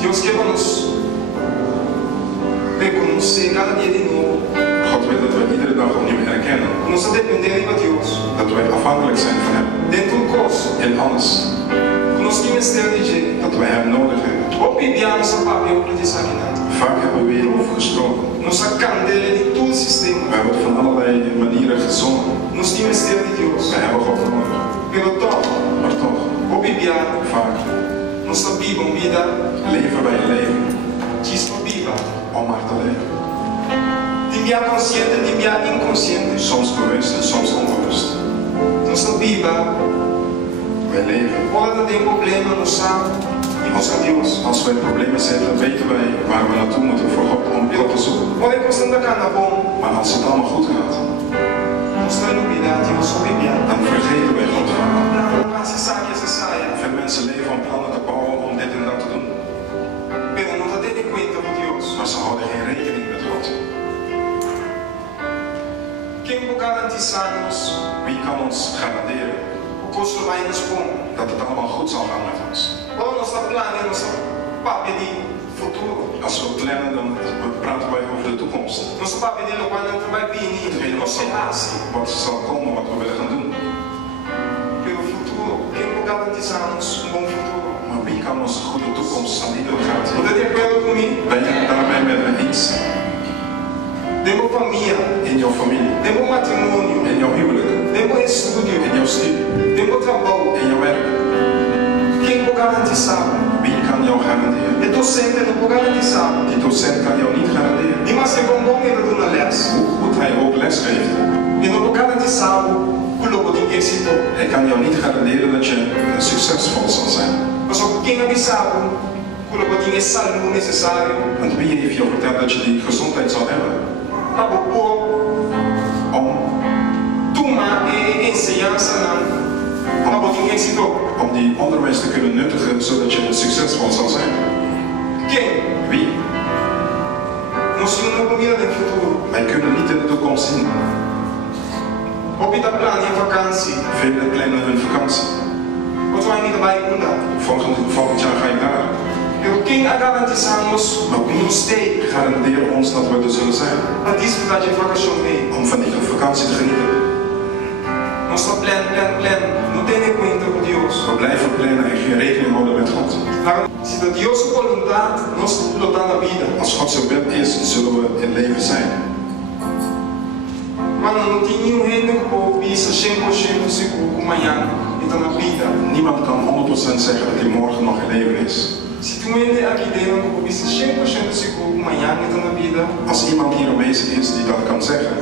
Dios quiere nos reconocer cada día de nuevo. God wil dat we iedere dag opnieuw herkennen. Nos depender de Dios. Dat wij afhankelijk zijn van Hem. Dentro do curso. In alles. Nos temos de Dat wij Hem nodig hebben. opibiar nossa papel para desaguinar. Vaak hebben we hierover gesproken. Nossa candela de todo o sistema. We hebben het van allerlei manieren gezongen. Nos temos de Dios. We hebben God nodig. Pelo top. Maar toch, Opibiar. vaak Nossa Bíblia, vida. leven wij een leven Diz para a Bíblia. om maar te leven. Dimia consciente, dimia inconsciente. Soms bewust en soms onbewust. Nossa Bíblia. Wij leven. Quando tem problema, nos sabe. E nos a Deus. Als wij problemen zitten, weten wij waar we naartoe moeten voor God om God te zoeken. Quando é questão da cana bom. Maar als het allemaal goed gaat, Nos dá novidade, nos opibiar. dan vergeten wij God. Se saia. Veel mensen leven om plannen te bouwen om dit en dat te doen. Pero não está tendo conta com Deus. Maar ze houden geen rekening met God. Quem pode garantizar-nos Wie kan ons garanderen o custo vai nos bom? dat het allemaal goed zal gaan met ons? Qual é o nosso plano, o nosso papel de futuro? Als we plannen, dan praten wij over de toekomst. Nosso papel de quando vai vir, nosso raça. Wat zal komen, wat we willen gaan doen. Pelo futuro, quem pode garantizar-nos bom futuro? Maar wie kan ons een goede toekomst aan die wil gaan? Você tem acordo comigo? Ben je het daarmee met me eens? Demo família, In jouw familie, demo matrimônio, in jouw huwelijk, demo estudo, in jouw studie, demo trabalho. in jouw werk. Quem pode garantizar? Wie kan jou garanderen? O docente não pode garantizar. Die docent kan jou niet garanderen. E mas é bom ele na les. Hoe goed hij ook les geeft. E não pode garantizar o logo de êxito. Hij kan jou niet garanderen dat je succesvol zal zijn. Mas quem avisava o logo de saúde necessário. Want wie heeft jou verteld dat je die gezondheid zal hebben? Para o povo Om tomar ensinança na logo de êxito. om die onderwijs te kunnen nuttigen zodat je succesvol zal zijn. Quem? Wie? Nós não comida no futuro. Wij kunnen niet in de toekomst zien. Opita plan em vakantie. Velen plannen hun vakantie. Wat wij niet bij kunnen. Volgend jaar ga ik daar. Eu quem a garantizamos Maar wie nos tem garanderen ons dat we er zullen zijn? a desfrutar de vacação bem. Om van die vakantie te genieten. Nosso plan, não tem nem conta com Deus. We blijven plannen en geen rekening houden met God. Se da Deus vontade, nós lutar na vida. Als God zijn wil is, zullen we in leven zijn. Quando não tem nenhum reino que pode isso 100% seguro com amanhã então na vida. Niemand kan 100% zeggen dat hij morgen nog in leven is. Se tu ainda aqui dentro que pode isso 100% seguro com amanhã então na vida. Als iemand hier aanwezig is die dat kan zeggen,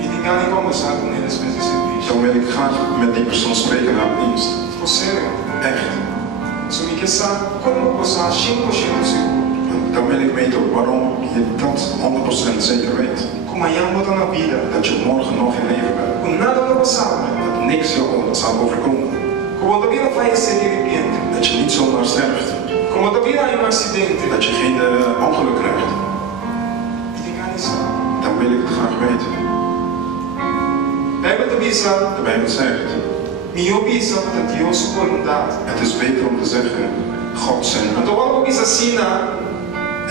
E de ganho conversar com eles para esse serviço. dan wil ik graag met die persoon spreken na de dienst. Sério? Echt. Se me quer saber como você 100% seguro. Dan wil ik weten waarom je dat 100% zeker weet. Com amanhã bota na vida. Dat je morgen nog in leven bent. Com nada no passado. Dat niks jou zal overkomen. Como a vida vai ser de repente. Dat je niet zomaar sterft. Como a vida é acidente. Dat je geen ongeluk krijgt. E de ganho sabe. Dan wil ik het graag weten. De Bijbel zegt, minha opção é Deus vontade. het is beter om te zeggen, God zijn wil. Então quando você assina,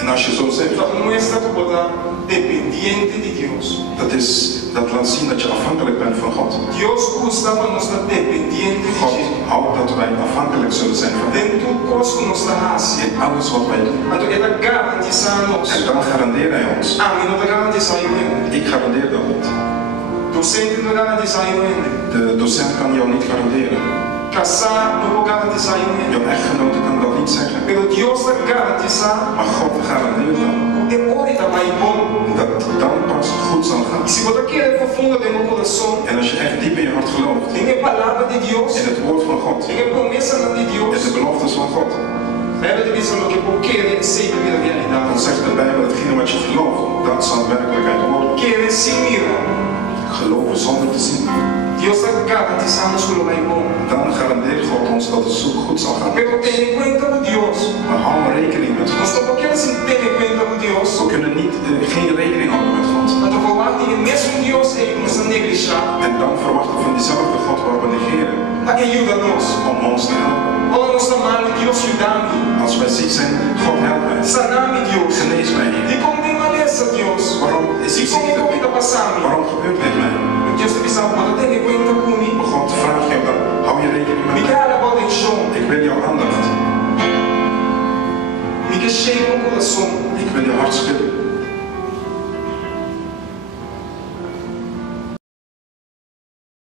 En als je zo zegt, não está dependente de Deus. dat laat zien dat je afhankelijk bent van God. Deus custa para nós estar dependente de God Jesus. houdt dat wij afhankelijk zullen zijn van Hem. Dentro do curso que nós estamos. In alles wat wij doen. Então ele garantiza nos. En dan garandeert Hij ons. Amém, não garantiza eu ainda. Ik garandeer dat niet. Docente não garantiza eu ainda. De docent kan jou niet garanderen. Casar não garantiza eu ainda. Jouw echtgenote kan dat niet zeggen. Pero Deus garantiza. Maar God garandeert dat. De hora vai bom. Dat het dan pas goed zal gaan. E se você quer profundo dentro do coração, En als je echt diep in je hart gelooft. tem a palavra de Deus. In het woord van God. Tem a promessa de Deus. In de beloftes van God. A Bíblia diz que por querer sempre a realidade. Dan zegt de Bijbel, hetgene wat je gelooft, dat zal werkelijkheid worden. Querer sem mira. Geloven zonder te zien. Deus garantiza nos que vai bom. Dan garandeert God ons dat het zo goed zal gaan. Pero ten en cuenta com Deus. Maar hou rekening met Nós God. não podemos ter en cuenta com Deus. We kunnen geen rekening houden met God. Mas eu vou lá que mesmo Deus é que nos negligencia. En dan verwachten we van diezelfde God waar we negeren. A que ajuda nos. Om ons te helpen. Ou nós estamos mal, Deus ajuda-me. Als wij ziek zijn, God E como ziekte. que eu passar? Waarom gebeurt dit mij? Just pensar, wat dat ik kuenta kumi. God vraagt jou dan, hou je rekening met Me mij? quer about atenção. Ik wil jouw aandacht. Me quer cheio no coração. Ik wil je hart schudden.